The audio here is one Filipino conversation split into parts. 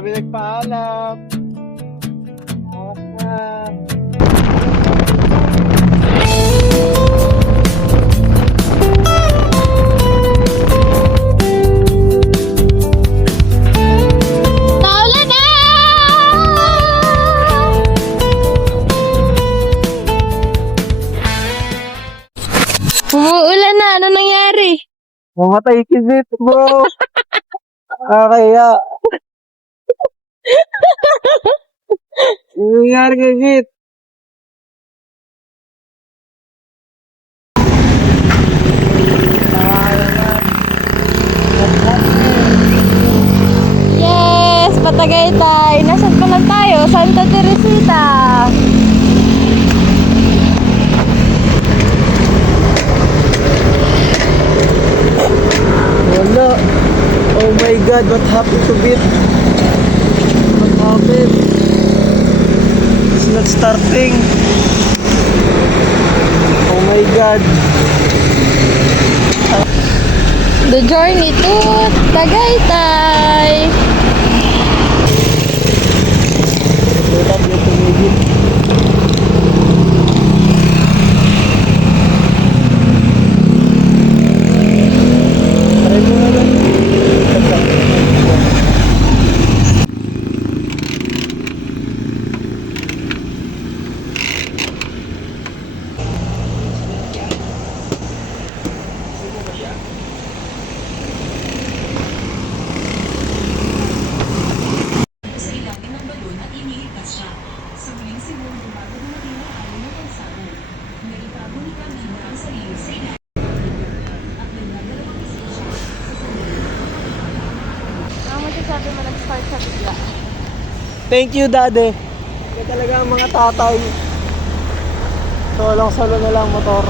kami nagpaalam. Naulan na! Umuulan na. Ano nangyari? Mamatay kizit, bro. Kaya. Ano nangyari kizit? Yes! Patagaytay. Nasaan pa lang tayo? Santa Teresita. Wala. Oh my God, what happened to Bit? What happened? It's not starting. Oh my God. The journey to Tagaytay. Wala, di tumigil. Try mo na lang. Sa ilalim ng balon at iniligtas siya. Sa huling segundo bago dumating ang araw ng pagsabog, naitago ni Camila ang sarili sa ilalim at nagdadalawang isip siya sa sarili. Ano masasabi mo nag-start sa bigla? Thank you, Daddy. Kaya talaga ang mga tatay. Solong-solo na lang motor.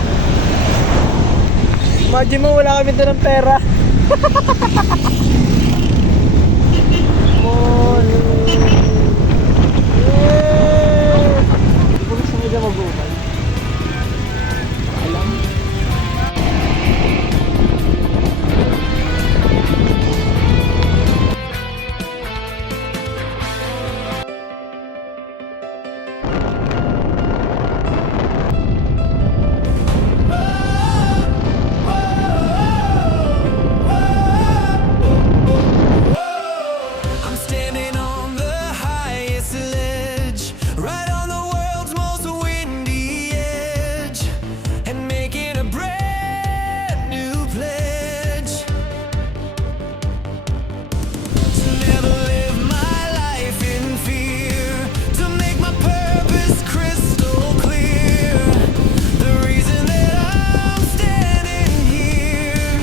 Imagine mo, wala kami doon ng pera. Morning. Yay! Kung gusto mo dyan mag-ubay. Alam. I'm standing on the highest ledge, right on the world's most windy edge, and making a brand new pledge to never live my life in fear, to make my purpose crystal clear. The reason that I'm standing here,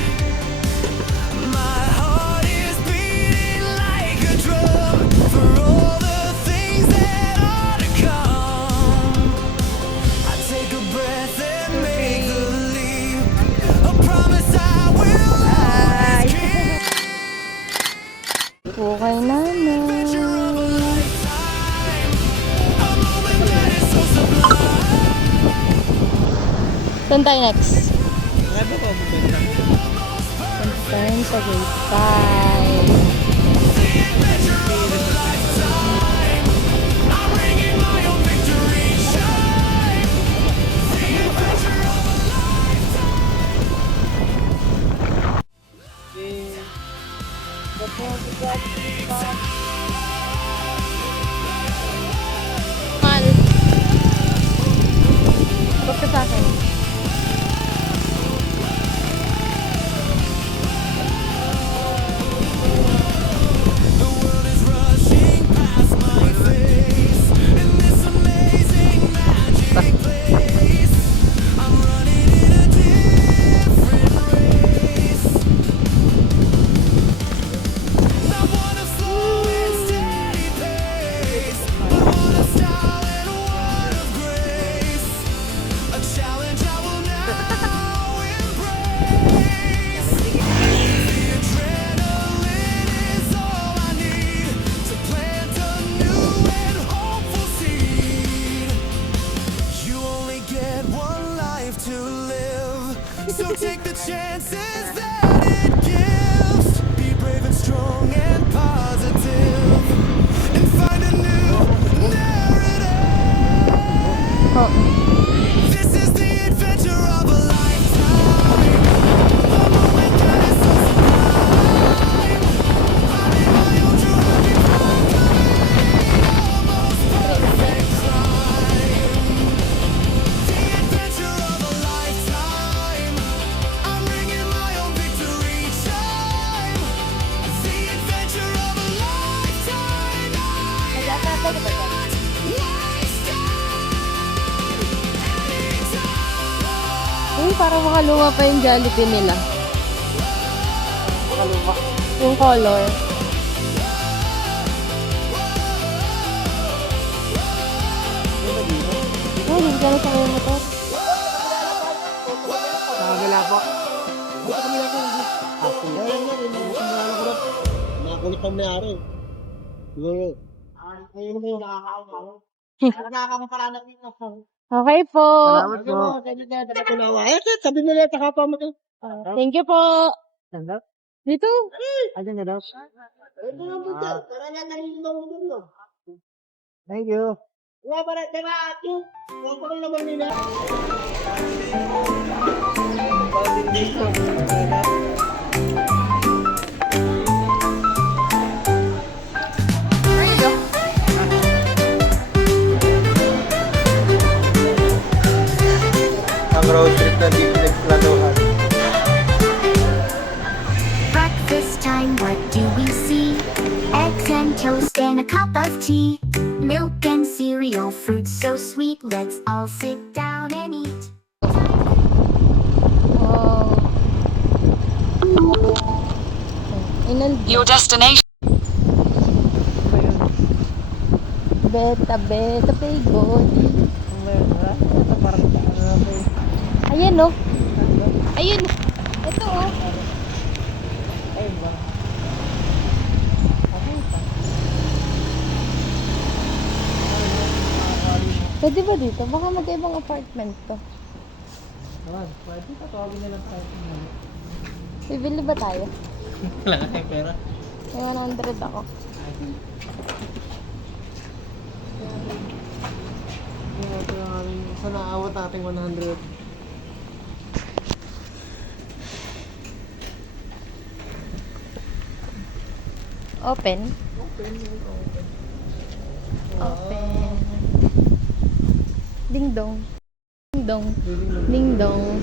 my heart is beating like a drum for all the things that are to come. I take a breath and make the leap, a promise I will always keep. Okay na na. Picture of a lifetime, a moment that is so sublime. Saan tayo next? Kaya ba ko maganda? Saan sa Tagaytay. The adventure of a lifetime, I'm bringing my own victory shine. The adventure of a Mal. Ba't ka sa akin? The world is rushing past my face in this amazing magic place. I'm running in a different race. Not one of slow and steady pace, but one of style and one of grace. A challenge I will now embrace. The adrenaline is all I need to plant a new and hopeful seed. You only get one life to live, so take the chances that it gives. Be brave and strong and positive. Oh. This is the adventure of a lifetime. The moment that is so sublime. I'm in my own true happy almost perfect crime. The adventure of a lifetime. I'm bringing my own victory chime. The adventure of a lifetime. Uy, parang makaluma pa yung Jollibee nila. Yung color. Uy, hindi ka na sa kanya motor. Nakagala po. Dito kami lang kami. Ako na lang yan. Nakakulit ang mayari. Siguro. Ayun mo yung nakakaawa. Nakakamaparaan din ako. Okay po. Salamat po. Sabi mo lang, takapa mo ito. Thank you po. Dito. Ayan nga daw. Ito nga po ito. Para na nalilinaw mo dun, no? Thank you. Wala para, diba, ate? Huwag ko rin naman nila. Ang road trip na di pinagplanuhan. Breakfast time, what do we see? Eggs and toast and a cup of tea. Milk and cereal, fruits so sweet. Let's all sit down and eat. Wow. Your destination. Beta, paygood. Ayan, no? Ayun. Ito, oh. Pwede ba dito? Baka mag-ibang apartment to. Pwede ka tawagin na lang tayo. Bibili ba tayo? Wala ka tayong pera. May 100 ako. Sana aawat natin 100. Open. Open. Ding dong. Ding dong. Ding dong.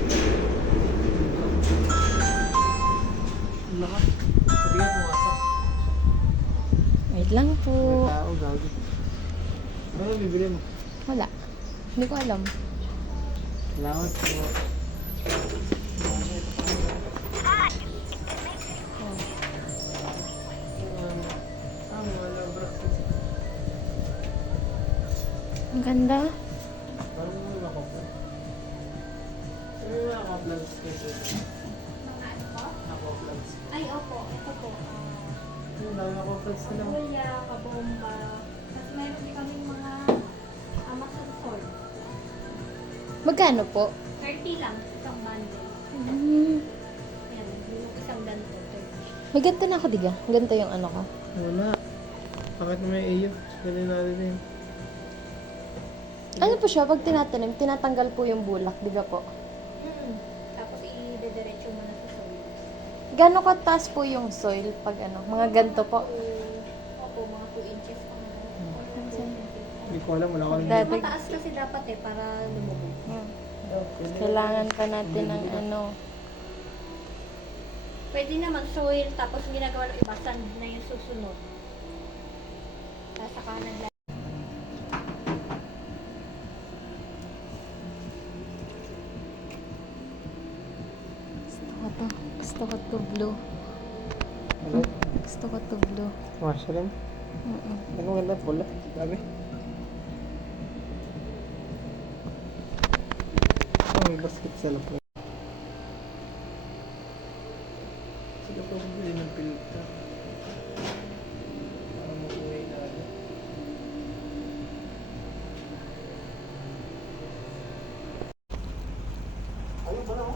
Lakas. Sabihan mo ata. Wait lang po. Tao, gagi. Ano bibili mo? Wala. Hindi ko alam. Salamat po. Ang ganda. Parang may makaplan. May makaplans kasi. Mga ano po? Makaplans. Ay, opo. Ito po. Yung dami makaplans na lang. Kuya, kabomba. Tapos meron din kami mga Amazon sword. Magkano po? 30 lang. Isang bundle. Ayan. Yung isang ganito. 30. May ganito na ako, diga. Ganito yung ano ko. Wala. Bakit may iyo? Galing natin yun. Ano po siya? Pag tinatanim, tinatanggal po yung bulak, di ba po? Tapos i-diretso mo na sa soil. Gano'n kataas po yung soil pag ano? Mga ganito po. Opo, mga 2 inches pa nga. Hindi ko alam. Wala ko rin. Dadag. Mataas kasi dapat para lumubog. Kailangan pa natin ng ano. Pwede naman soil, tapos ginagawa ng iba, sand na yung susunod. Tapos saka nagla. Gusto ko to blue. Ano? Gusto ko to blue. Mushroom? Ano ganda? Pula. Sabi. May basket sa lapon. Sila po bumili ng pilita. Para makuha yung lalo. Ano ba na?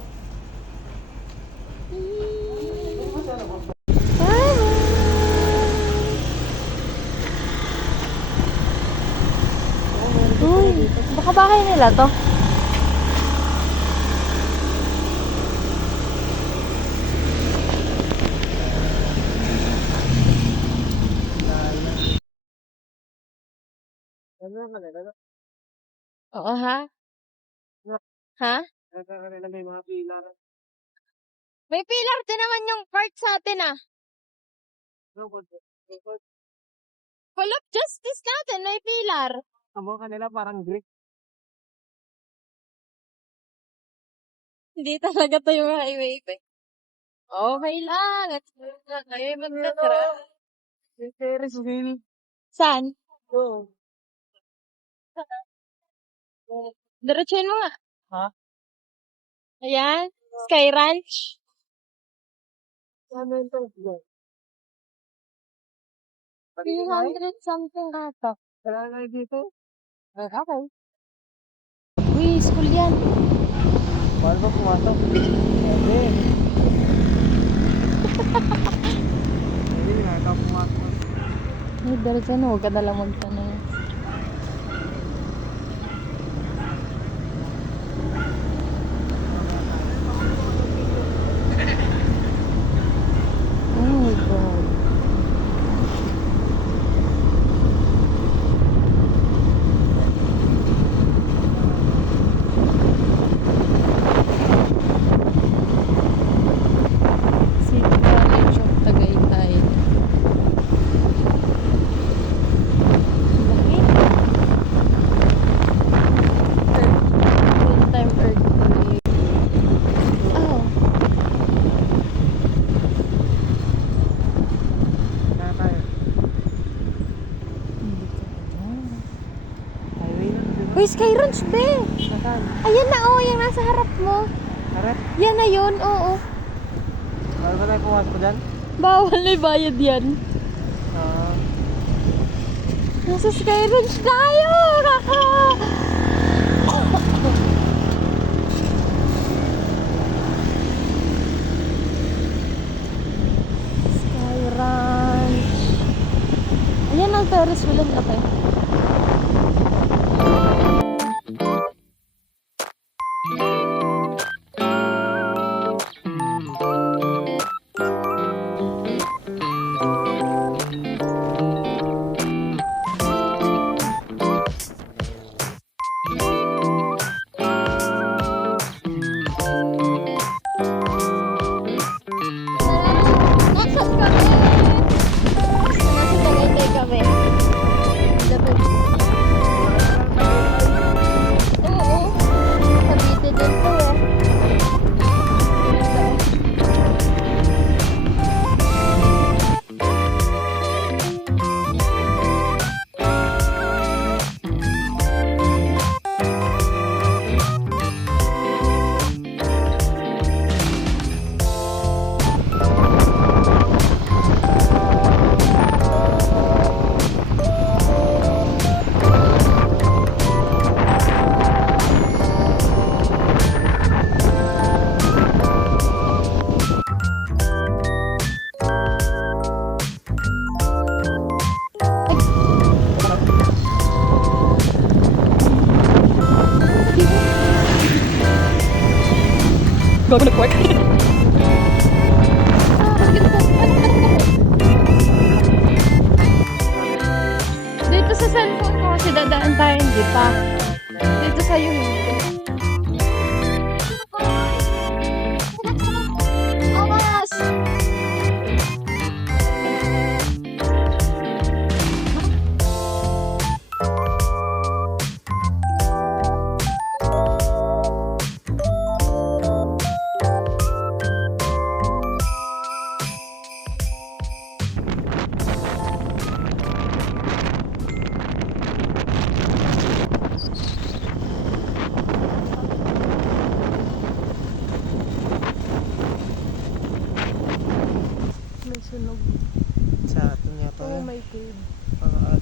Uy, baka ba bahay nila to? Oo, ha? Ha? May mga pilar. May pilar din naman yung part sa atin, ah. Full of justice natin, may pilar. Amo kanila parang Greek. Hindi talaga to yung highway ko. Okay lang. At kayo magkatara. Ferris wheel. Saan? Oo. Diretsuhin mo nga. Ha? Ayan. Sky Ranch. Ano yung ito? 300 something katok. Wala na dito. Okay. Uy, school yan. Mahal ba pumasok? Hindi. Hindi, nakaka pumasok. Ay, diretso na. Huwag ka nalang magtanong. Oh my God. City College of Tagaytay. Laki. Real-time earthquake. Oh. Kaya tayo. Highway na. Uy, Sky Ranch, be! Nasaan? Ayan na, oh, yung nasa harap mo. Harap? Yan na yun, oo. Mahal ba tayo pumasok dyan? Bawal na bayad yan. Ah. Nasa Sky Ranch tayo! Kaka! Sky Ranch. Ayan ang Ferris wheel ang kape. Nasaan kami? Nasa Tagaytay kami. Dapat. Oo. Cavite din to eh. Gago na pork. Dito sa cellphone ko kasi dadaan tayo, hindi pa. Dito sa'yo hindi. Amas! May sunog. Sa atin yata Oh yun. my God. Parang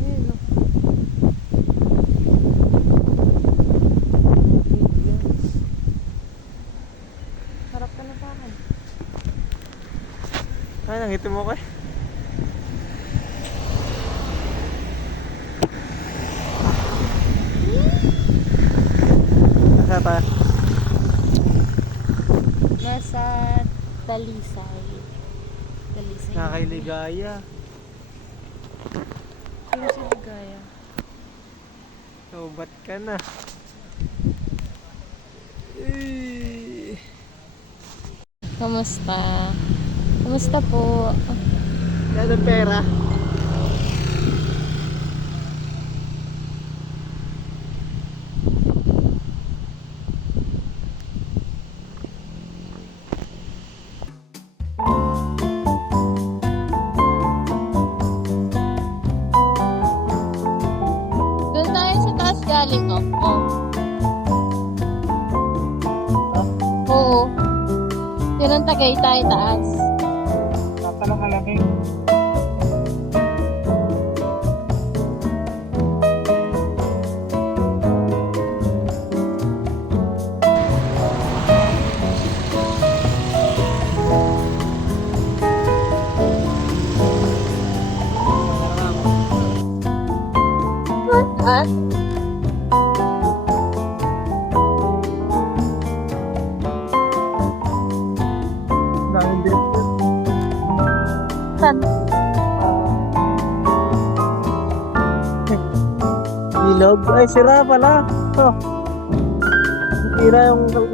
Ayun, oh. Harap ka na sa akin. ay, nangitim mo ko eh. tayo? Nasa Talisay. Talisay. Nakakailigaya. Ano si Ligaya? Naubat ka na. Eh. Kamusta? Kamusta po? Wala ng pera. Doon tayo sa taas galing, oh. Oh. Oo. Yan ang Tagaytay taas. Papalang kalaki. Ah? Daming din. Saan? Ilog? Ay, sira pala. Oh. Sira yung ilog.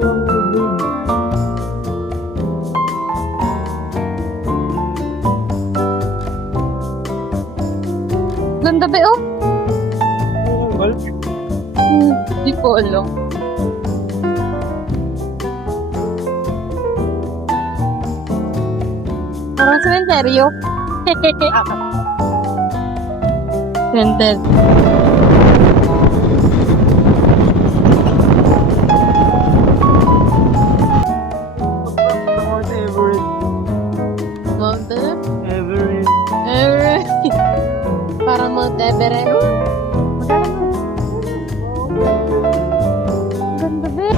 Ganda ba, oh? Golf? Di ko alam. Parang sementeryo. Cemented. Mount Everest. Mountain? Everest. Everest. Parang Mount Everest. Ganda ba?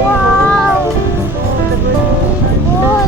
Wow! Wow!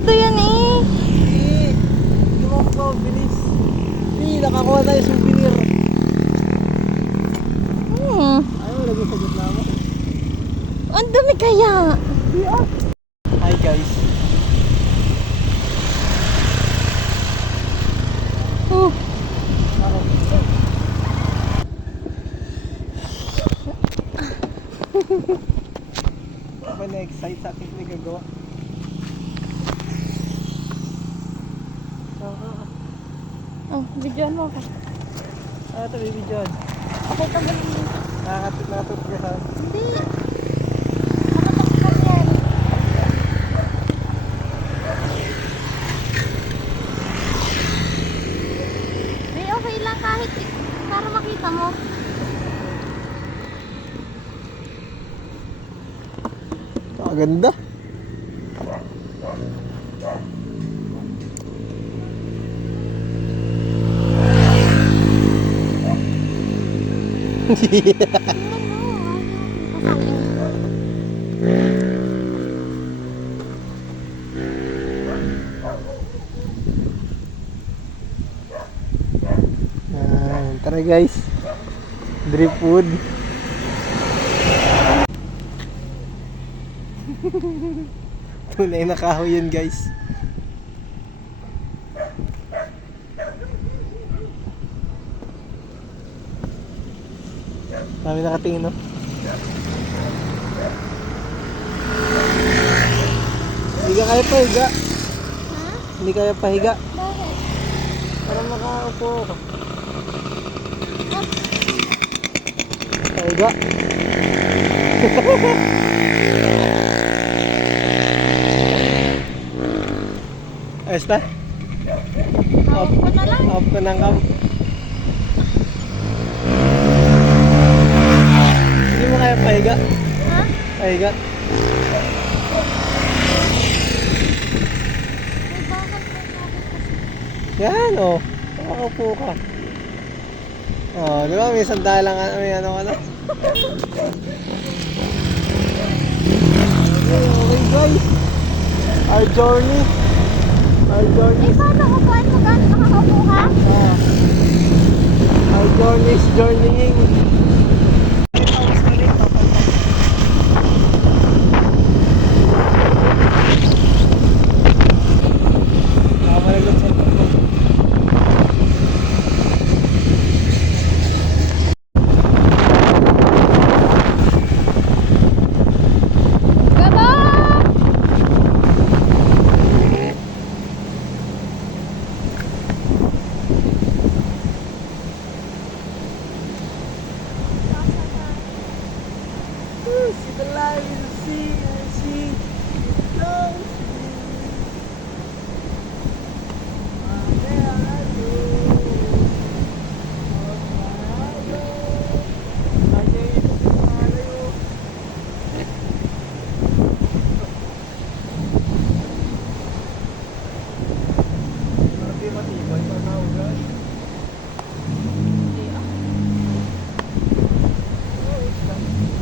sigurado yan eh. Hindi mo ko, bilis. Nakakuha tayo souvenir. Ayaw, lagay sa gitna mo. Ang dami kaya. Hi guys. Oh. Ako na-excite sa ating nagagawa. Oh, videoan mo ako. Ito, baby John. Okay, tagalin mo. Nakatulog ka sa... Hindi. Nakatakpan yan. Hindi, okay lang kahit para makita mo. Ganda. Tara guys. Driftwood. Tunay na kahoy yun guys. Dami nakatingin no. Hindi ka kaya pahiga. Ha? Hindi kaya pahiga. Bakit? Para makaupo ka. Pahiga. Ayos na? Hawak ko na lang. Off ko ng cam. Hindi mo kaya pahiga? Ha? Pahiga. May bakal pa kasi. Yan o. Makaupo ka. Oh, di ba? May sandal lang may ano ka na. Okay guys. Our journey. Our journey. Eh, paano upuan mo ka? Nakakaupo ka? Our journey is journeying. Gaba! See the light in the sea and see flows.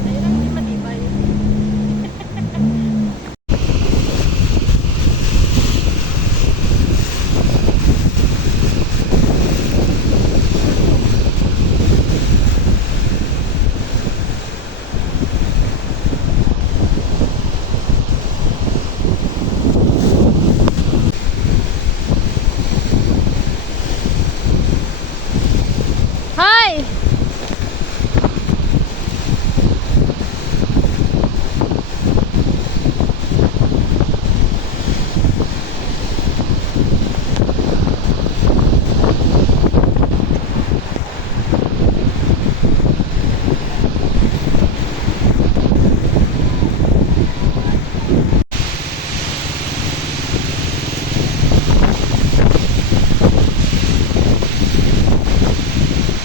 Ayun lang, hindi matibay. Hi!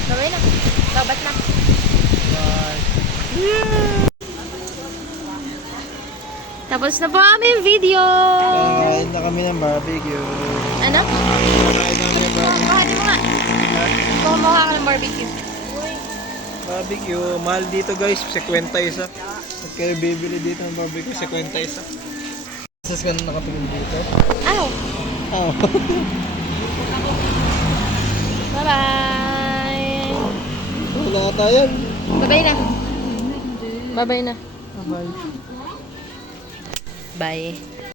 Gawin na. Babat na. Tapos na po aming video. Kain na kami ng barbecue. Ano? Kain na kami ng barbecue. Kuhanin mo nga. Kumuha ka ng barbecue. Barbecue. Mahal dito guys. 50 isa. At kayo bibili dito ng barbecue. 50 isa. Sus ka na nakatingin dito. Ow! Ah. Bye-bye! Wala ata yan. Bye-bye na. Bye-bye na. Bye. Bye.